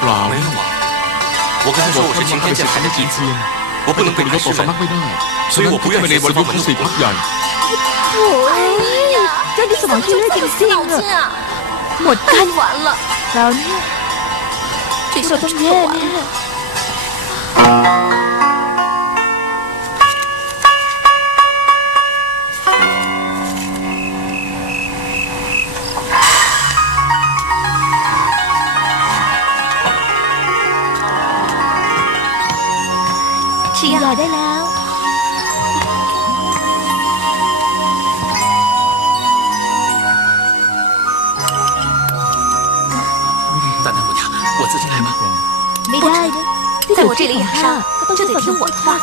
เปล่า 没有啊，我跟他说我是晴天剑派的弟子，我不能被 เป็น 他 ยศ 施 ต่อสำนั 人 ก。ไม่ได้ 所以我不愿 ไม่ 意 ใน 四 วัน 方 ยุค 门 ของ 的 สี่ 动 พัก 作 ใหญ่ โอ้ยเ อง 真 แย่ 的完 แน่ 了。 吃 ยา 药， ได้แล้ว 蛋蛋姑娘，我自己来吧。 ไม่ได้นะที่ 在 อยู่ 我这 ที่ 里 ของ 养 ข้า 伤 ก็ต้อง 就得听我的话。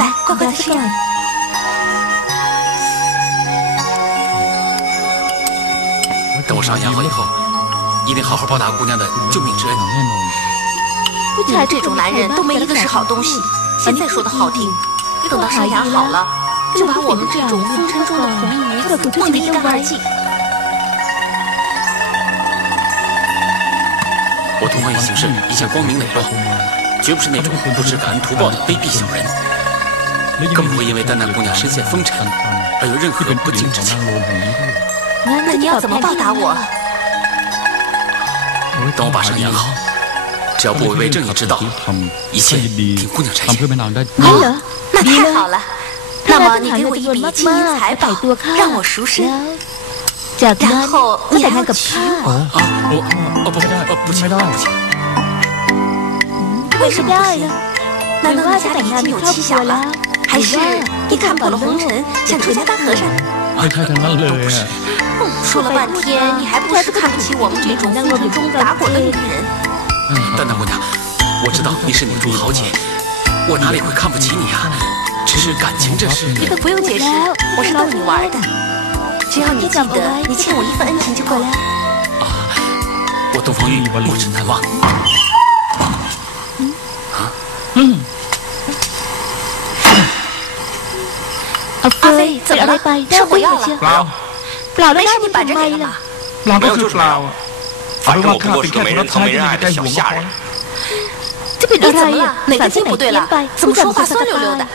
来，乖乖 ยา 的 ซะ 吃 ก่อ 药 น。等我上阳好以后，一定好好报答姑娘的救命之恩。 ผู้ 你 ชาย 们这种男人都没一个是好东西。 现在说的好听，等到伤养好了，就把我们这种风尘中的红衣女子忘得一干二净。我同欢喜行事一向光明磊落，绝不是那种不知感恩图报的卑鄙小人，更不会因为丹丹姑娘身陷风尘而有任何不敬之情。那你要怎么报答我？等我把伤养好，只要不违背正义之道，一切听姑娘差遣。哎，那太好了！那么你给我一笔金银财宝，让我赎身。然后你打开个盘。啊啊不啊不不不不行不行！为什么不行？难道家里已经有妻小了？还是你看破了红尘，想出家当和尚？哎，太太难了。说了半天，你还不是看不起我们这种风尘中打滚的女人？丹丹姑娘，我知道你是女中豪杰，我哪里会看不起你啊？只是感情这事，你都不用解释，我是逗你玩的。只要你记得你欠我一份恩情就够了。啊，我东方玉，我真难忘。嗯，嗯。阿飞怎么了？吃火药了？老老的，是你把这给的。老的，就是老。反正我不过是个没人疼没人爱的小下人。这病人怎么了？哪个筋不对了？怎么说话酸溜溜的？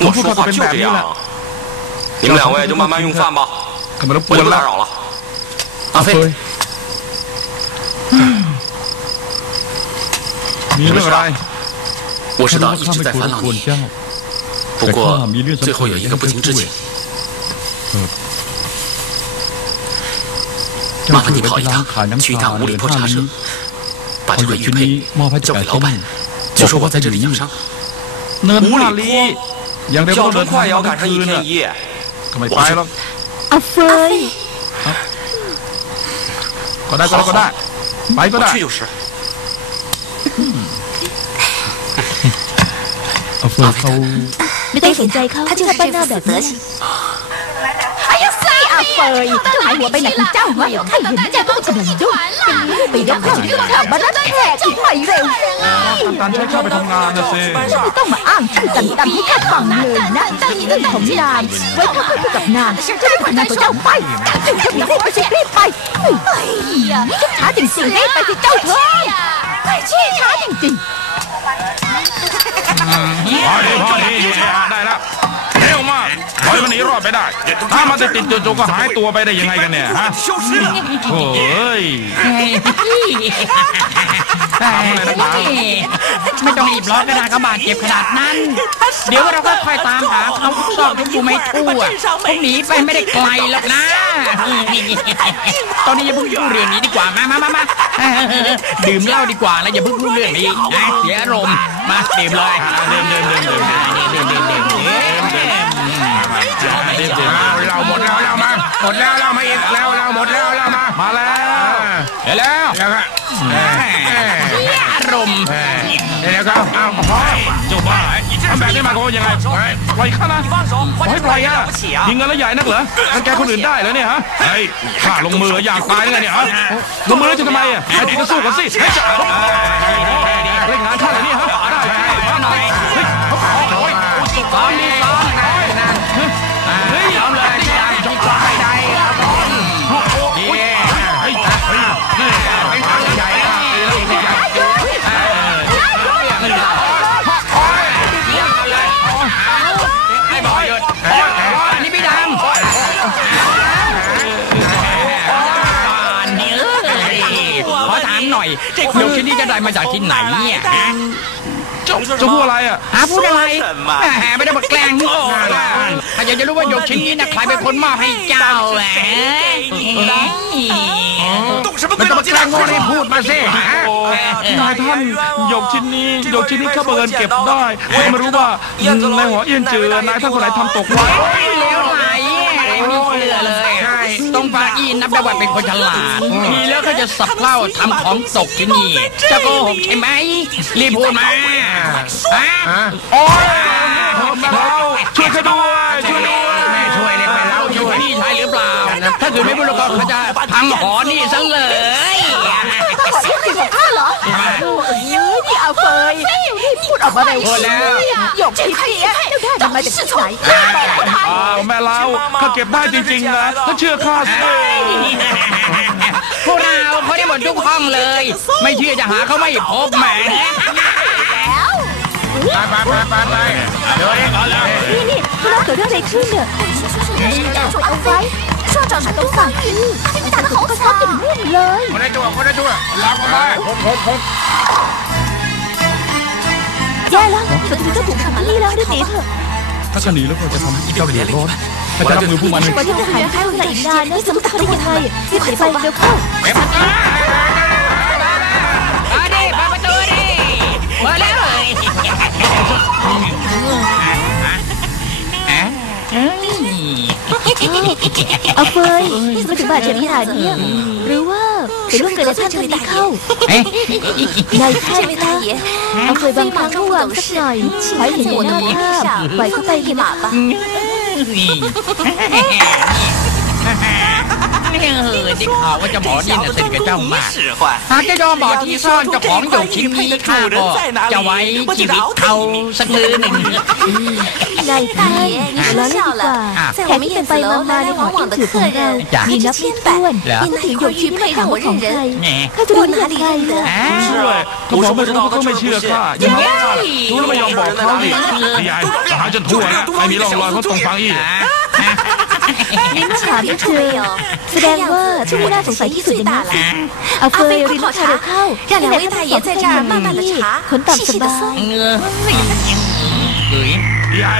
我说话就这样。你们两位就慢慢用饭吧。我不打扰了。阿飞。嗯。什么时我知道一直在烦恼你。不过最后有一个不情之请。麻烦你跑一趟，去一趟五里坡茶社，把 เอา 这 อ 块 ย่าง 玉 ชิ้นนี้ 佩 มอบให้ 交 แก่ 给老 ที่ 板 นี่，就说我在这里养伤。 เนินห้าลีอย่างเดียว 叫 ก็เดิ 成 นทาง 快也要 มา 赶 ทั้ 上 งคื 一 น 天 น่ะ 一夜。 ทำไมไปหรอก เอาเฟย ก็ได้ก็ได้ก็ได้ ไปก็ 我 ได้ 去就是。 เอาเฟยเขา ไม่ต้องสนใจเขา 他就是 ชอบปั้นห 这 น้า 副 แบ 死 บนี้ 德行。 อาเฟยเจ้าหายหัวไปไหนของเจ้าเหรอให้เห็นเจ้าต้องกำลังยุ่งไปยกข้าวข้าวมารับแขกอีกหน่อยเร็ว ทำการใช้ข้าไปทำงานนะสิ ไม่ต้องมาอ้างชื่อต่ำๆให้ข้าฟังเลยน vời Cái loại của bay này thì trao hả Thấy hình cha tôi chỉ hình dung Bị đóng khẩn Thằng bà đất hẹ thì mày rèo 잠깐 찰칵을 나갔지. Thì tao mà ăn Thì tầm tầm thấy khác bằng người nè Nhưng không làm Với khóc với gặp nàng Cho nên thằng nàng tụi cháu bay Các chừng cho mình thấy tôi sẽ biết bay Chúng thả tiền tiền đấy bay thì cháu thôi Thả tiền tiền Thôi đi thôi đi อยมันหนีรอดไปได้ถ้ามันติดติดจู่ๆก็หายตัวไปได้ยังไงกันเนี่ยฮะโอ้ยทำอะไรนักหนาไม่ต้องรีบร้อนก็ได้เขาบาดเจ็บขนาดนั้น เดี๋ยวเราก็ค่อยตามหาเขาทุกซอกทุกมุมไม่ทั่วเขาหนีไปไม่ได้ไกลหรอกนะ ตอนนี้อย่าเพิ่งพูดเรื่องนี้ดีกว่ามามามามาดื่มเหล้าดีกว่าแล้วอย่าเพิ่งพูดเรื่องนี้นะเสียอารมณ์มาดื่มเลยเดิมเดิมเดิมเดิมดื่มดื่มดื่ม ดื่มเราหมดแล้วเรามาหมดแล้วเรามาอีกแล้วเราหมดแล้วเรามามาแล้วเดี๋ยวแล้วแล้วครับอารมณ์เดี๋ยวครับเอาพอเจ้าบ้าทำแบบนี้มาก็ยังไงปล่อยข้านะปล่อยปล่อยอะยิงเงินแล้วใหญ่นักเหรอรังแกคนอื่นได้เหรอเนี่ยฮะเฮ้ยข้าลงมืออยากตายแล้วเนี่ยฮะลงมือแล้วจะทำไมอะไอ้ดีก็สู้กันสิ นนี้จะได้มาจากที่ไหนเนี่ยฮะจะจะพูดอะไรอะหาพูดอะไรแหมไม่ได้มาแกล้งโง่นะถ้าอยากจะรู้ว่าโยกชิ้นนี้นะใครเป็นคนมอบให้เจ้าแหละไม่ต้องมาแกล้งโง่ให้พูดมาสิโอ้นายท่านหยกชิ้นนี้หยกชิ้นนี้ข้าบังเอิญเก็บได้ผมไม่รู้ว่าในหัวเอี้ยนเจือนายท่านคนไหนทำตกไว้ ต้องปาอีนับได้ว่าเป็นคนฉลาดทีแล้วเขาจะสับเล่าทำของตกที่นี่จะโกหกใช่ไหมรีบพูดมาฮะโอ้ยแม่เราช่วยข้าด้วยช่วยด้วยแม่ช่วยเลยแม่เราช่วยพี่ชายหรือเปล่า ถ้าเกิดไม่พูดแล้วก็เขาจะพังหอนี่ซะเลยขอเรียกสิ่งของข้าเหรอโอ้ยนี่เอาเฟย นี่พูดออกมาเร็วพูดแล้ว หยกชิ้นนี้เจ้าได้มาจากที่ไหนบอกเขาทอ้าวแม่เราข้าเก็บได้จริงๆนะถ้าเชื่อข้าสิพวกเราเขาได้หมดทุกห้องเลย ไม่เชื่อจะหาเขาไม่พบแหมไปไปไปไปเดี๋ยวเองก่อนแล้วำนี่นี่พวกเราเกิดเรื่องอะไรขึ้นเนี่ยช่วยเอาไว้ช่วยจอดตรงฝั่งที่ไม่ต่างของก็ชอบกินมุ่นเลยคนได้ตัวคนได้ตัวล็อกมาผมผมผม แย่แล้วสุดท้ายก็ถูกขังที่นี่แล้วรีบหนีเถอะถ้าจะหนีแล้วก็จะทำให้เจ้าเดือดร้อนถ้าจะรับมือพวกมันกว่าที่จะหายเข้าในอีกนานนะสมมติเขาได้ยังไงรีบหนีไปเร็วเข้ามาดิเปิดประตูดิเปิดแล้วเลยเอ้ยเอาเฟยมาถึงบาดเจ็บขนาดนี้หรือว่า 别总是看穿我的高。哎，你太开眼了。我为了帮她苦熬了十天，我弄哭了，怪不得一马吧。ยท่านคะเอาเฟยบางครั้งก็วางสักหน่อยขอให้เห็นหัวหน้าภาพปล่อยเข้าไปเถอะนะคะนี่เออที่ข่าวว่าเจะหมอนี่น่ะสนิทกับเจ้ามากหากเจ้าจอมบอกที่ซ่อนเจ้าของหยกชิ้นนี้ข้าก็จะไว้ชีวิตเขาสักมือหนึ่งนายท่านล้อเล่นดีกว่าแขกที่เป็นไปมามาในหอที่ถือของเรามีนับไม่ถ้วนยิ่งถึงหยกชิ้นไม่ถามว่าของใครแหมข้าจะรู้ได้ยังไงล่ะอ่าช่วยเขาบอกไม่รู้เขาก็ไม่เชื่อข้ายังไงรู้แล้วไม่ยอมบอกเขาอีกใหญ่หาจนทั่วแล้วไม่มีร่องรอยเขาตรงฟังอีก นี่มาถามไม่เจอแสดงว่าช่วงน่าสงสัยที่สุดอย่างนั้นเอาเฟยรีบพาเร็วเข้าขนต่ำสบายเงือเฮ้ยใหญ่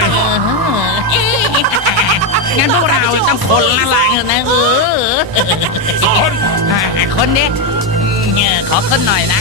งั้นพวกเราต้องคนละลังนะเออสอนคนนี้ขอขึ้นหน่อยนะ